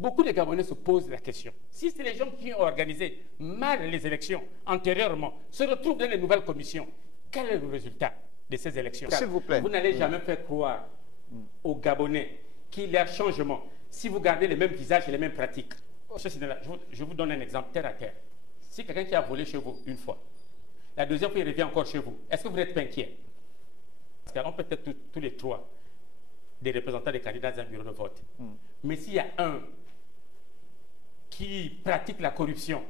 beaucoup de Gabonais se posent la question. Si c'est les gens qui ont organisé mal les élections antérieurement, se retrouvent dans les nouvelles commissions, quel est le résultat de ces élections? S'il vous plaît. Vous n'allez jamais faire croire aux Gabonais qu'il y a changement si vous gardez les mêmes visages et les mêmes pratiques. Je vous donne un exemple terre à terre. Si quelqu'un qui a volé chez vous une fois, la deuxième fois il revient encore chez vous, est-ce que vous n'êtes pas inquiet? Parce qu'on peut être tous les trois des représentants des candidats dans un bureau de vote. Mais s'il y a un qui pratique la corruption,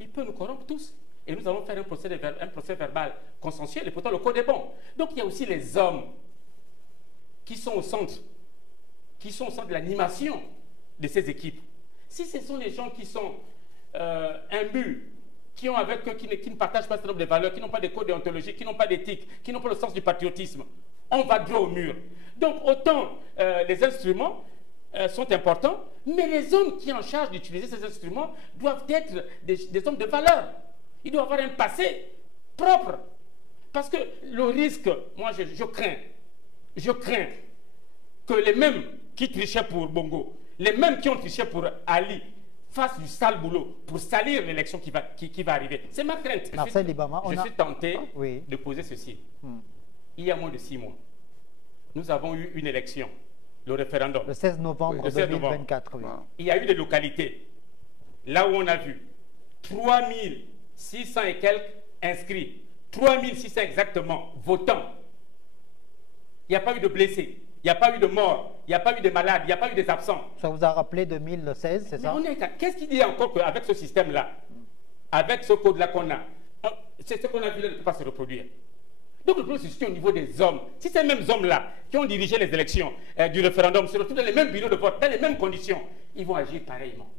il peut nous corrompre tous. Et nous allons faire un procès verbal consensuel, et pourtant le code est bon. Donc il y a aussi les hommes qui sont au centre de l'animation de ces équipes. Si ce sont les gens qui sont imbus, qui ont avec eux, qui ne partagent pas ce nombre de valeurs, qui n'ont pas de code déontologique, qui n'ont pas d'éthique, qui n'ont pas le sens du patriotisme, on va droit au mur. Donc autant les instruments sont importants, mais les hommes qui sont en charge d'utiliser ces instruments doivent être des hommes de valeur. Ils doivent avoir un passé propre. Parce que le risque, moi je crains que les mêmes qui trichaient pour Bongo, les mêmes qui ont triché pour Ali, fassent du sale boulot pour salir l'élection qui va arriver. C'est ma crainte. Marcel Libama, je suis tenté oui. de poser ceci. Il y a moins de 6 mois, nous avons eu une élection, le référendum. Le 16 novembre 2024, oui. Il y a eu des localités, là où on a vu 3600 et quelques inscrits, 3600 exactement votants. Il n'y a pas eu de blessés, il n'y a pas eu de morts, il n'y a pas eu de malades, il n'y a pas eu des absents. Ça vous a rappelé 2016, c'est ça? Qu'est-ce qui dit encore qu'avec ce système-là, avec ce code-là qu'on a, c'est ce qu'on a vu là ne peut pas se reproduire. Donc le problème se situe au niveau des hommes. Si ces mêmes hommes-là qui ont dirigé les élections du référendum se retrouvent dans les mêmes bureaux de vote, dans les mêmes conditions, ils vont agir pareillement.